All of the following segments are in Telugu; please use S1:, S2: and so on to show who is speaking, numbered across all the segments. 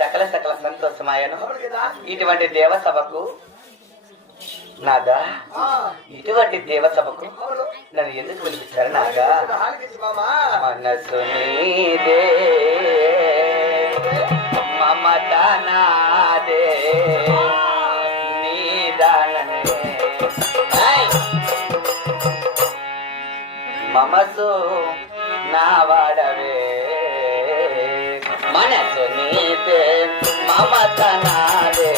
S1: సకల సకల సంతోషమాయను. ఇటువంటి దేవసభకు నాగా ఇటువంటి దేవసభకు నన్ను ఎందుకు పిలిపించారు నాగా మనసు నీదే. మమసు నా వాడవే మనసు నీతే మమత నాదే.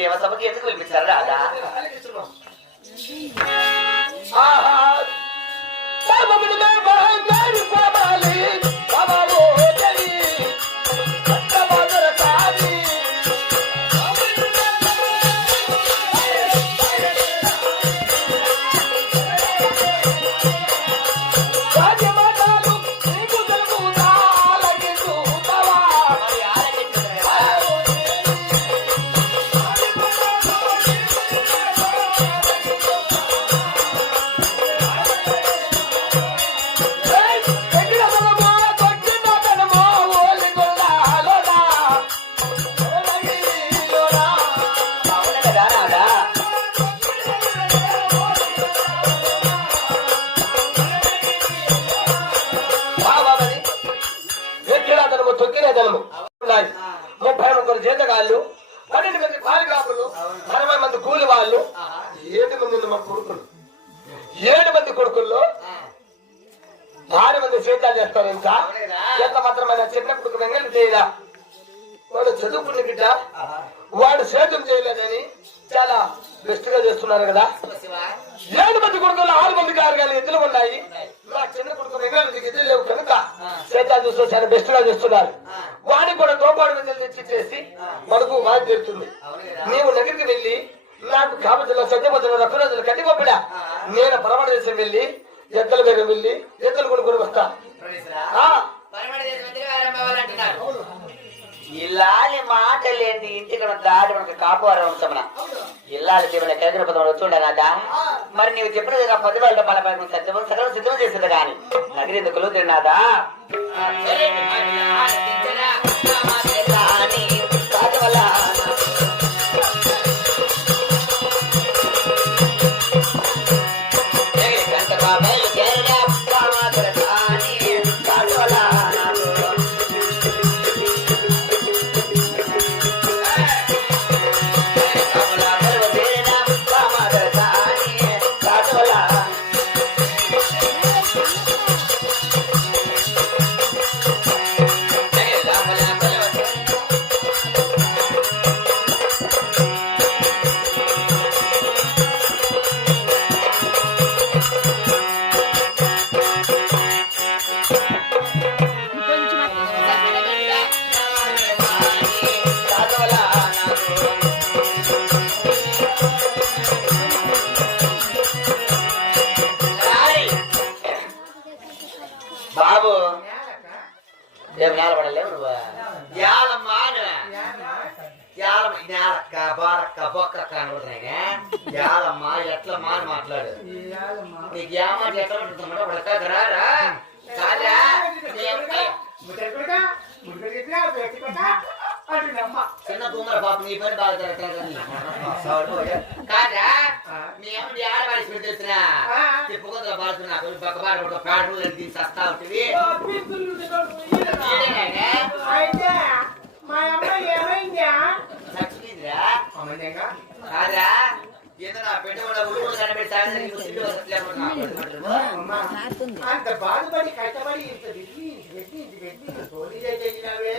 S1: దేవసభకి ఎందుకు పిలిపించారు రాదా
S2: వాళ్ళు పన్నెండు మంది పాలికాపులు అరవై మంది కూలి వాళ్ళు. ఏడు మంది మన కొడుకులు ఏడు మంది కొడుకుల్లో. ఆరు మంది సీతాలు చేస్తారు ఇంకా? ఎంత మాత్రమైన చిన్న కొడుకు వెంగళ చేయరా వాడు చదువుకున్న బిడ్డ. వాడు సేద్యం చేయలేదని చాలా బెస్ట్గా చేస్తున్నారు కదా. ఏడు మంది కొడుకులు ఆరు మందికి ఆరు గాలి ఎద్దులు ఉన్నాయి మా చిన్న కొడుకు వెంగళకి ఎద్దులు లేవు కనుక సేద్యాలు చూస్తే చాలా బెస్ట్గా చేస్తున్నారు. వాడికి కూడా తోపాడు తెచ్చి చేసి మనకు బాగా తీరుతుంది? నీవు దగ్గరికి వెళ్ళి నాకు కావలసిన సత్యమతులు రఘురాజులు కట్టి పంపిడా నేను పరమణ దేశం వెళ్ళి ఎద్దల దగ్గర వెళ్ళి ఎద్దలు కొనుక్కొని వస్తా.
S1: ఇల్లాలి మాటలేంది ఇంటికి దాడి మనకు కాపువారం వంశమున ఇల్లాలి దేవుని కేంద్ర పదం వచ్చుండగాట మరి నీవు చెప్పినది నా పది వాళ్ళ బలపై సత్యం సకలం సిద్ధం చేసింది కానీ. నగరి ఎందుకు తిన్నాదా? నేలక్క బాలక్క బొక్కక్క అనుకుంటున్నాయి యాలమ్మా ఎట్లా మాని మాట్లాడు నీకు ఏ మాట ఎట్లా ఉంటుందమ్మా పడక రారా కాదా చిన్న కుమ్మర పాప నీ పని బాగా జరగట్లేదని. కాదా నీ అమ్మ ఆడవాడి స్పీడ్ తెస్తున్నా తిప్పుకుందా బాడుతున్నా కొంచెం పక్క బాడ పడుకో పేడ రోజులు తీసి వస్తా ఉంటుంది చచ్చిపోయిందిరా కాదా ఏదో నా వసతి లేకుండా
S3: అంత బాధపడి కష్టపడి ఇంత పోలీస్ అయితే చేసినావే.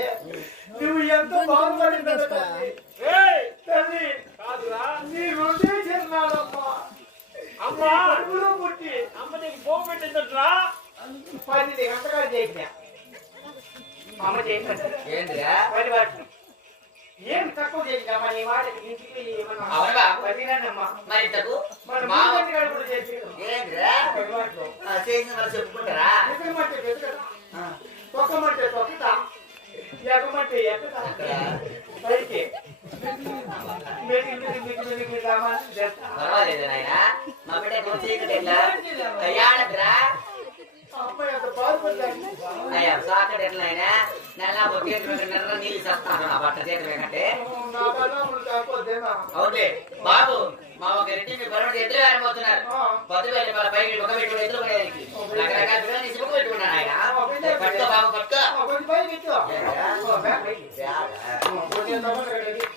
S3: నువ్వు ఎంతో బాధపడిందో తల్లి. నీ రెండే.
S4: అమ్మా!
S3: కడుపులో పుట్టి
S4: అమ్మ నీకు పోగు పెట్టిందట్రా?
S3: పది గంటలు చేసిన. అమ్మ చేసిన పది వాటిని ఏం తక్కువ చేసినామా నీ మాట ఇంటికి ఏమన్నా
S1: అవునా?
S3: పదిగానమ్మా
S1: మరి ఇంతకు?
S3: మరి
S1: మా
S3: మూడు గంటలు కూడా చేసి
S1: ఏందిరా?
S3: పది వాటిలో
S1: ఆ, చేసిన వాళ్ళు చెప్పుకుంటారా?
S3: ఎక్కమంటే ఎక్కడా తొక్కమంటే తొక్కుతా. ఎక్కమంటే ఎక్కుతా పైకి. మెల్లి మెల్లి మెల్లి మెల్లి రామాన్ని చేస్తా.
S1: పర్వాలేదు నాయన. మా బిడ్డ నువ్వు చీకటి ఎట్లా? కళ్యాణరా
S3: అమ్మాయి అంత బాధపడ్డాను
S1: అయ్యా సాకటి ఎట్లా అయినా నెల ఒకే నెల నీళ్ళు చేస్తాను నా బట్ట అవునులే బాబు మా ఒక రెడ్డి మీ పరమటి ఎదురు ఆరిపోతున్నారు పదివేల రూపాయల పైకి ఒక పెట్టుకుని ఎదురు కొనేదానికి రకరకాల పిల్లలు ఇసుకు పెట్టుకున్నాను ఆయన. పట్టుకో బాబు పట్టుకో.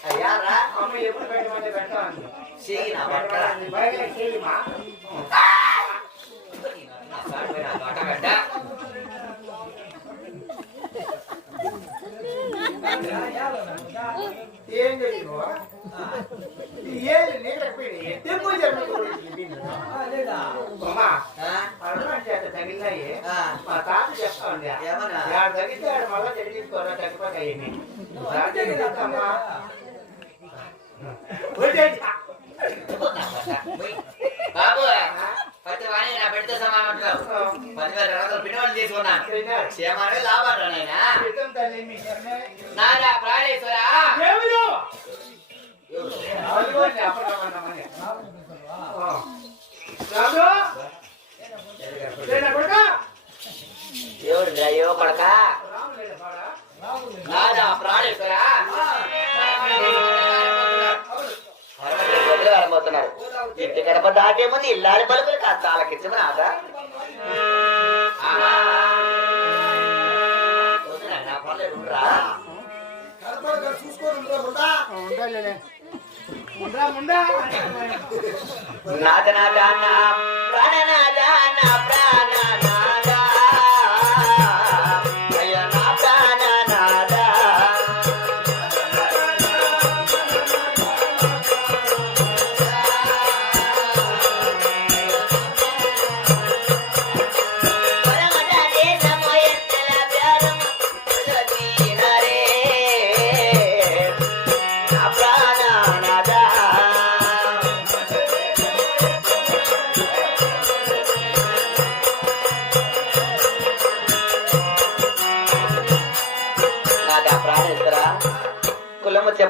S1: అయ్యారా
S3: అమ్మాయి ఎప్పుడు పెట్టమంటే పెడతాను
S1: చెయ్యి నా బట్ట.
S3: బయట చేయమా
S1: నా బట్ట
S3: ఏం నీళ్ళకపోయింది ఎత్తే పూజ అమ్మా
S1: ఆ?
S3: అడగండి చేత తగిలినాయి. మా తాత చెప్తా ఉంది
S1: ఏమన్నా?
S3: తగ్గితే మళ్ళా జరిగించుకోరా తగ్గిపోతాయి అమ్మా
S1: బాబు పత్తి వాణి నా పెడితే సమానం పదివేల రకాల పిన్నవాళ్ళు తీసుకున్నాను క్షేమాన్ని లాభాలు నాయనా
S3: తల్లి మీ కన్నే
S1: నారా ప్రాణేశ్వర
S3: దేవుడు
S1: అయ్యో కొడక?
S3: రాము లేడా బాడా?
S1: నారా ప్రాణేశ్వర? ఆడబోతున్నారు. ఇంటి గడప దాటే ముందు ఇల్లాడి పలుకులు కాస్త ఆలకించమని ఆట నాద నాద నా ప్రాణనాద నా ప్రాణనాద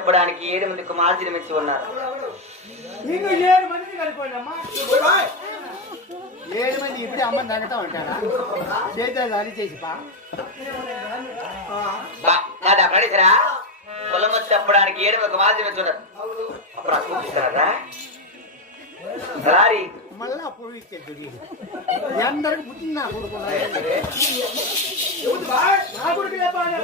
S1: కులము చెప్పడానికి ఏడు మంది కుమార్తెలు మెచ్చి ఉన్నారు
S3: నీకు ఏడు మంది కలిపోయినమ్మా
S2: బాయ్
S3: ఏడు మంది ఇప్పుడే అమ్మని తగ్గతా ఉంటాడా చేద్దాం అని చేసి పా
S1: బా, నాదా ప్రాణేశ్వర కులము చెప్పడానికి ఏడు మంది కుమార్తెలు మెచ్చి ఉన్నారు అప్పుడు అసలు చూపిస్తారా రారి
S3: మళ్ళా పోయి అందరికి పుట్టిన నా కొడుకు నా కొడుకు చెప్పాలి